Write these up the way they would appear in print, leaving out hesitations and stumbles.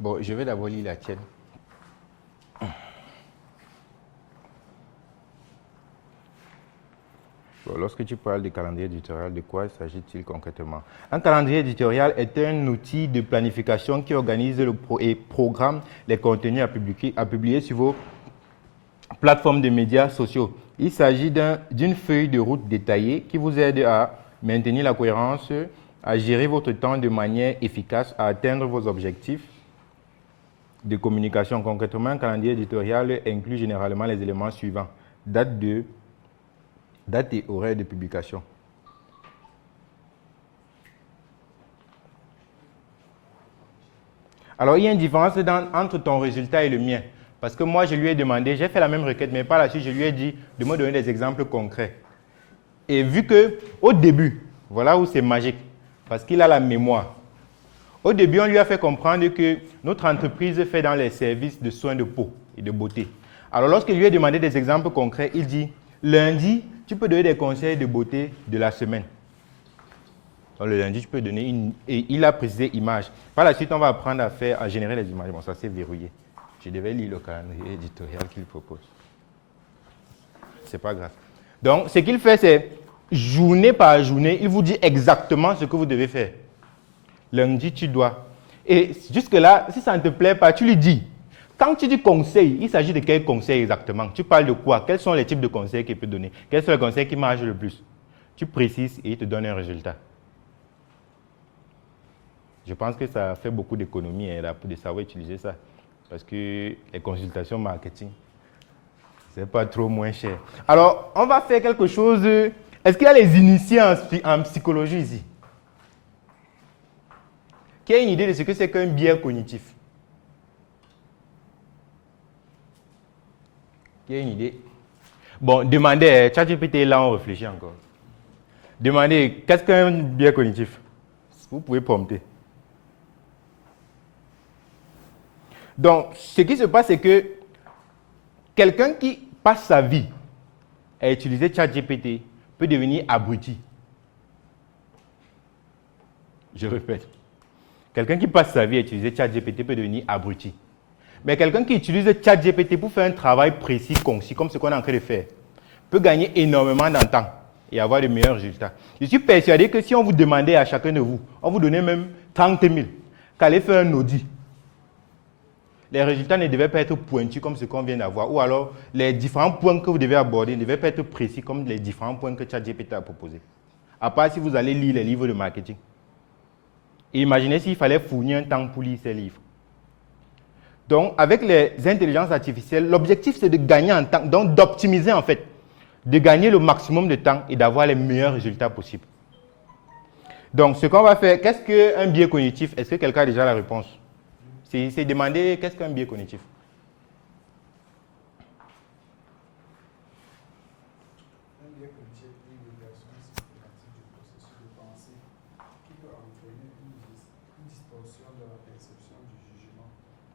Bon, je vais d'abord lire la tienne. Bon, lorsque tu parles de calendrier éditorial, de quoi s'agit-il concrètement? Un calendrier éditorial est un outil de planification qui organise et programme les contenus à publier sur vos plateformes de médias sociaux. Il s'agit d'une feuille de route détaillée qui vous aide à maintenir la cohérence, à gérer votre temps de manière efficace, à atteindre vos objectifs de communication. Concrètement, un calendrier éditorial inclut généralement les éléments suivants: date et horaire de publication. Alors, il y a une différence entre ton résultat et le mien. Parce que moi, je lui ai demandé, j'ai fait la même requête, mais par la suite, je lui ai dit de me donner des exemples concrets. Et vu qu'au début, voilà où c'est magique, parce qu'il a la mémoire. Au début, on lui a fait comprendre que notre entreprise fait dans les services de soins de peau et de beauté. Alors, lorsqu'il lui a demandé des exemples concrets, il dit, lundi, tu peux donner des conseils de beauté de la semaine. Donc, le lundi, tu peux donner une... Et il a précisé image. Par la suite, on va apprendre à générer les images. Bon, ça, c'est verrouillé. Je devais lire le calendrier éditorial qu'il propose. C'est pas grave. Donc, ce qu'il fait, c'est journée par journée, il vous dit exactement ce que vous devez faire. Lundi, tu dois. Et jusque-là, si ça ne te plaît pas, tu lui dis. Quand tu dis conseil, il s'agit de quel conseil exactement? Tu parles de quoi? Quels sont les types de conseils qu'il peut donner? Quels sont les conseils qui marchent le plus? Tu précises et il te donne un résultat. Je pense que ça fait beaucoup d'économies de savoir utiliser ça. Parce que les consultations marketing, c'est pas trop moins cher. Alors, on va faire quelque chose. Est-ce qu'il y a les initiés en psychologie ici? Qui a une idée de ce que c'est qu'un biais cognitif? Qui a une idée? Bon, demandez, ChatGPT, là on réfléchit encore. Demandez, qu'est-ce qu'un biais cognitif? Vous pouvez prompter. Donc, ce qui se passe, c'est que quelqu'un qui passe sa vie à utiliser ChatGPT peut devenir abruti. Je répète. Quelqu'un qui passe sa vie à utiliser ChatGPT peut devenir abruti. Mais quelqu'un qui utilise ChatGPT pour faire un travail précis, concis, comme ce qu'on est en train de faire, peut gagner énormément de temps et avoir de meilleurs résultats. Je suis persuadé que si on vous demandait à chacun de vous, on vous donnait même 30 000, qu'aller faire un audit, les résultats ne devaient pas être pointus comme ce qu'on vient d'avoir, ou alors les différents points que vous devez aborder ne devaient pas être précis comme les différents points que ChatGPT a proposés. À part si vous allez lire les livres de marketing. Et imaginez s'il fallait fournir un temps pour lire ces livres. Donc, avec les intelligences artificielles, l'objectif, c'est de gagner en temps, donc d'optimiser en fait, de gagner le maximum de temps et d'avoir les meilleurs résultats possibles. Donc, ce qu'on va faire, qu'est-ce qu'un biais cognitif? Est-ce que quelqu'un a déjà la réponse? C'est demander qu'est-ce qu'un biais cognitif? Un biais cognitif est une déviation systématique du processus de pensée qui peut entraîner une distorsion de la perception du jugement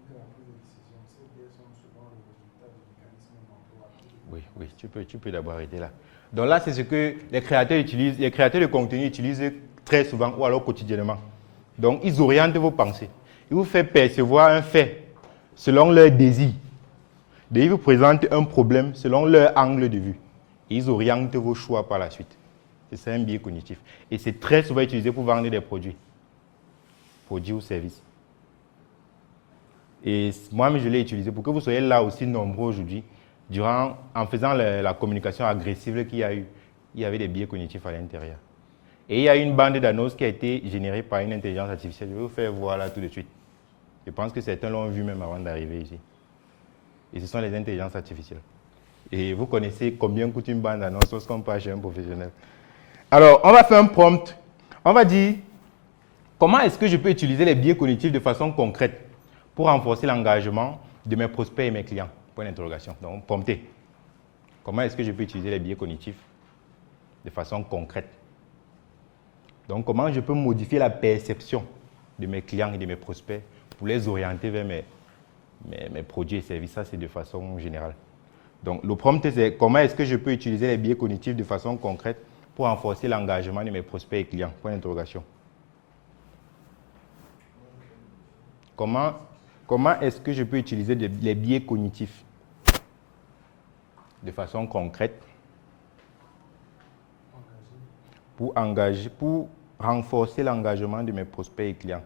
ou de la prise de décision. Ces biais sont souvent le résultat de mécanismes mentaux. Oui, tu peux d'abord arrêter là. Donc là, c'est ce que les créateurs utilisent, les créateurs de contenu utilisent très souvent ou alors quotidiennement. Donc, ils orientent vos pensées. Ils vous font percevoir un fait selon leur désir. Ils vous présentent un problème selon leur angle de vue. Et ils orientent vos choix par la suite. C'est ça un biais cognitif. Et c'est très souvent utilisé pour vendre des produits. Produits ou services. Et moi-même, je l'ai utilisé pour que vous soyez là aussi nombreux aujourd'hui. En faisant la communication agressive qu'il y a eu, il y avait des biais cognitifs à l'intérieur. Et il y a une bande d'annonces qui a été générée par une intelligence artificielle. Je vais vous faire voir là tout de suite. Je pense que certains l'ont vu même avant d'arriver ici. Et ce sont les intelligences artificielles. Et vous connaissez combien coûte une bande d'annonces lorsqu'on parle chez un professionnel. Alors, on va faire un prompt. On va dire, comment est-ce que je peux utiliser les biais cognitifs de façon concrète pour renforcer l'engagement de mes prospects et mes clients? Point d'interrogation. Donc, prompter. Comment est-ce que je peux utiliser les biais cognitifs de façon concrète? Donc, comment je peux modifier la perception de mes clients et de mes prospects pour les orienter vers mes produits et services? Ça, c'est de façon générale. Donc, le prompt, c'est comment est-ce que je peux utiliser les biais cognitifs de façon concrète pour renforcer l'engagement de mes prospects et clients? Point d'interrogation. Comment Comment est-ce que je peux utiliser les biais cognitifs de façon concrète pour renforcer l'engagement de mes prospects et clients?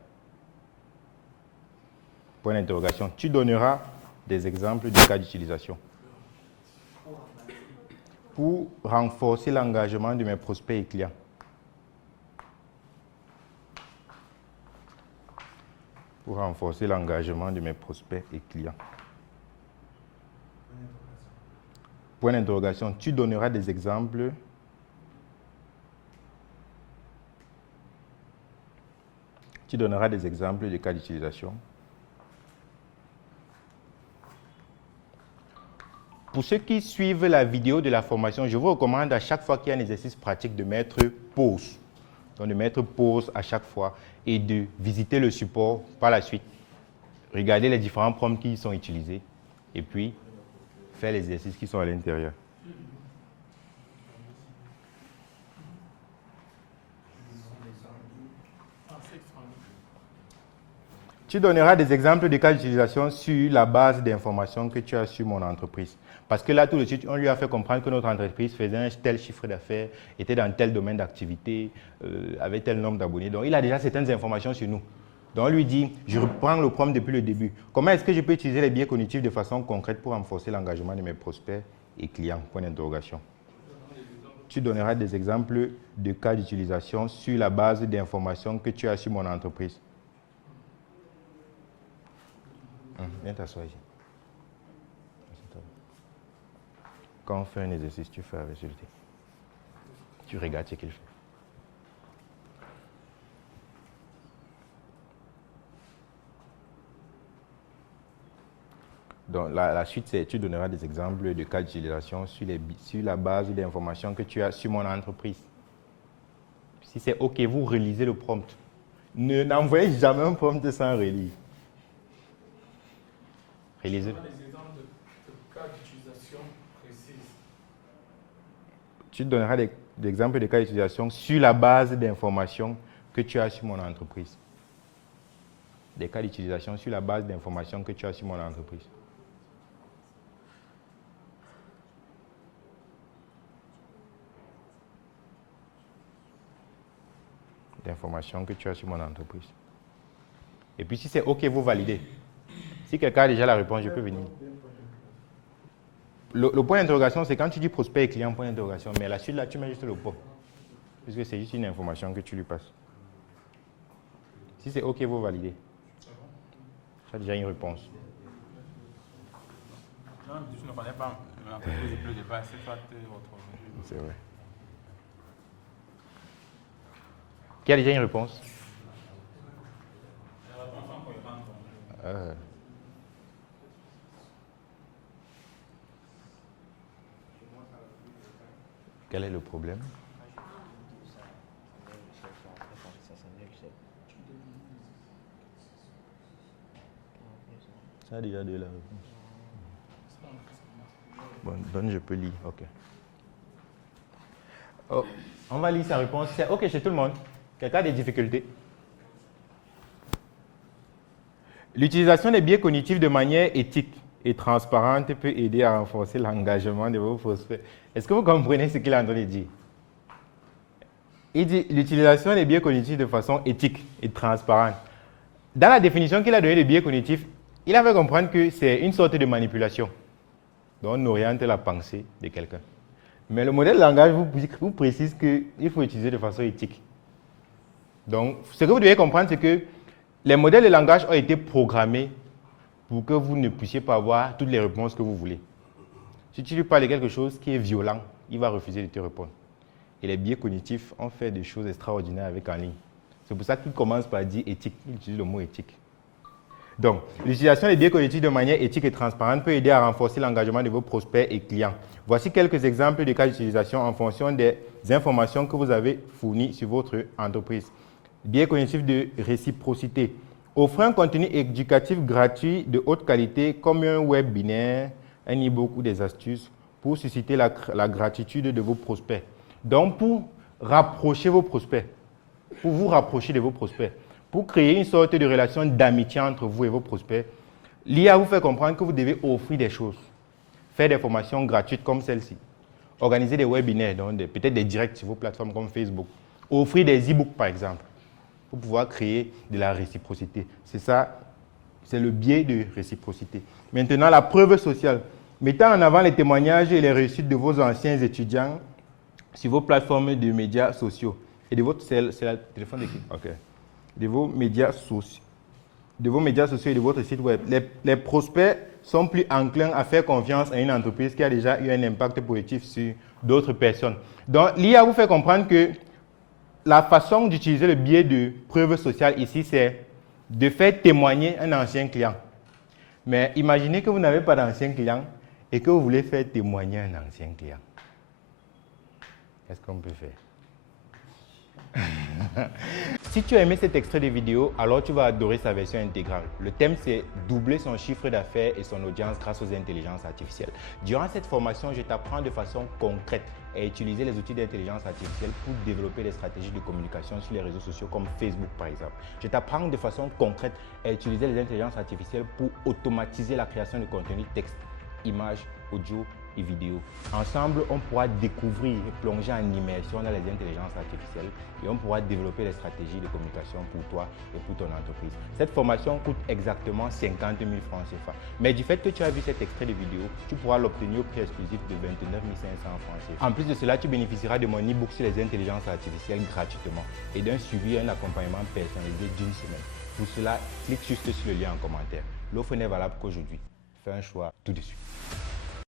Point d'interrogation. Tu donneras des exemples de cas d'utilisation. Pour renforcer l'engagement de mes prospects et clients. Pour renforcer l'engagement de mes prospects et clients. Point d'interrogation. Tu donneras des exemples. Tu donneras des exemples de cas d'utilisation. Pour ceux qui suivent la vidéo de la formation, je vous recommande à chaque fois qu'il y a un exercice pratique de mettre pause. Donc de mettre pause à chaque fois et de visiter le support par la suite. Regardez les différents prompts qui y sont utilisés et puis faire les exercices qui sont à l'intérieur. Tu donneras des exemples de cas d'utilisation sur la base d'informations que tu as sur mon entreprise. Parce que là, tout de suite, on lui a fait comprendre que notre entreprise faisait un tel chiffre d'affaires, était dans tel domaine d'activité, avait tel nombre d'abonnés. Donc, il a déjà certaines informations sur nous. Donc, on lui dit, je reprends le prompt depuis le début. Comment est-ce que je peux utiliser les biais cognitifs de façon concrète pour renforcer l'engagement de mes prospects et clients? Point d'interrogation. Tu donneras des exemples de cas d'utilisation sur la base d'informations que tu as sur mon entreprise. Viens t'asseoir ici. Quand on fait un exercice, tu fais avec celui-ci. Tu regardes ce qu'il fait. Donc la suite, c'est tu donneras des exemples de cas d'utilisation sur la base d'informations que tu as sur mon entreprise. Si c'est OK, vous relisez le prompt. N'envoyez jamais un prompt sans relire. Relisez. Tu donneras des exemples de cas d'utilisation sur la base d'informations que tu as sur mon entreprise. Des cas d'utilisation sur la base d'informations que tu as sur mon entreprise. D'informations que tu as sur mon entreprise. Et puis si c'est OK, vous validez. Si quelqu'un a déjà la réponse, je peux venir. Le point d'interrogation, c'est quand tu dis prospect et client, point d'interrogation. Mais la suite, là, tu mets juste le point. Puisque c'est juste une information que tu lui passes. Si c'est OK, vous validez. Tu as déjà une réponse. Non, je ne connais pas l'entreprise depuis le départ. C'est toi, votre... C'est vrai. Qui a déjà une réponse? La réponse encore est pas. Quel est le problème? Ça a déjà donné la réponse. Bon, donne, je peux lire. OK. Oh, on va lire sa réponse. C'est OK chez tout le monde. Quelqu'un a des difficultés? L'utilisation des biais cognitifs de manière éthique et transparente peut aider à renforcer l'engagement de vos prospects. Est-ce que vous comprenez ce qu'il est en train de dire? Il dit l'utilisation des biais cognitifs de façon éthique et transparente. Dans la définition qu'il a donnée des biais cognitifs, il a fait comprendre que c'est une sorte de manipulation. Donc on oriente la pensée de quelqu'un. Mais le modèle de langage vous précise qu'il faut utiliser de façon éthique. Donc ce que vous devez comprendre, c'est que les modèles de langage ont été programmés pour que vous ne puissiez pas avoir toutes les réponses que vous voulez. Si tu lui parles de quelque chose qui est violent, il va refuser de te répondre. Et les biais cognitifs ont fait des choses extraordinaires avec en ligne. C'est pour ça qu'il commence par dire éthique. Il utilise le mot éthique. Donc, l'utilisation des biais cognitifs de manière éthique et transparente peut aider à renforcer l'engagement de vos prospects et clients. Voici quelques exemples de cas d'utilisation en fonction des informations que vous avez fournies sur votre entreprise. Biais cognitifs de réciprocité. Offrez un contenu éducatif gratuit de haute qualité comme un webinaire, un e-book ou des astuces pour susciter la gratitude de vos prospects. Donc, pour rapprocher vos prospects, pour vous rapprocher de vos prospects, pour créer une sorte de relation d'amitié entre vous et vos prospects, l'IA vous fait comprendre que vous devez offrir des choses, faire des formations gratuites comme celle-ci, organiser des webinaires, peut-être des directs sur vos plateformes comme Facebook, offrir des e-books par exemple, pour pouvoir créer de la réciprocité. C'est ça, c'est le biais de réciprocité. Maintenant, la preuve sociale. Mettant en avant les témoignages et les réussites de vos anciens étudiants sur vos plateformes de médias sociaux et de votre c'est le téléphone de qui? Ok. De vos médias sociaux et de votre site web. Les prospects sont plus enclins à faire confiance à une entreprise qui a déjà eu un impact positif sur d'autres personnes. Donc, l'IA vous fait comprendre que la façon d'utiliser le biais de preuve sociale ici, c'est de faire témoigner un ancien client. Mais imaginez que vous n'avez pas d'ancien client et que vous voulez faire témoigner un ancien client. Qu'est-ce qu'on peut faire? Si tu as aimé cet extrait de vidéo, alors tu vas adorer sa version intégrale. Le thème, c'est doubler son chiffre d'affaires et son audience grâce aux intelligences artificielles. Durant cette formation, je t'apprends de façon concrète à utiliser les outils d'intelligence artificielle pour développer des stratégies de communication sur les réseaux sociaux comme Facebook par exemple. Je t'apprends de façon concrète à utiliser les intelligences artificielles pour automatiser la création de contenu texte, images, audio et vidéo. Ensemble, on pourra découvrir et plonger en immersion dans les intelligences artificielles et on pourra développer des stratégies de communication pour toi et pour ton entreprise. Cette formation coûte exactement 50 000 francs CFA. Mais du fait que tu as vu cet extrait de vidéo, tu pourras l'obtenir au prix exclusif de 29 500 francs CFA. En plus de cela, tu bénéficieras de mon e-book sur les intelligences artificielles gratuitement et d'un suivi et un accompagnement personnalisé d'une semaine. Pour cela, clique juste sur le lien en commentaire. L'offre n'est valable qu'aujourd'hui. Fais un choix tout de suite.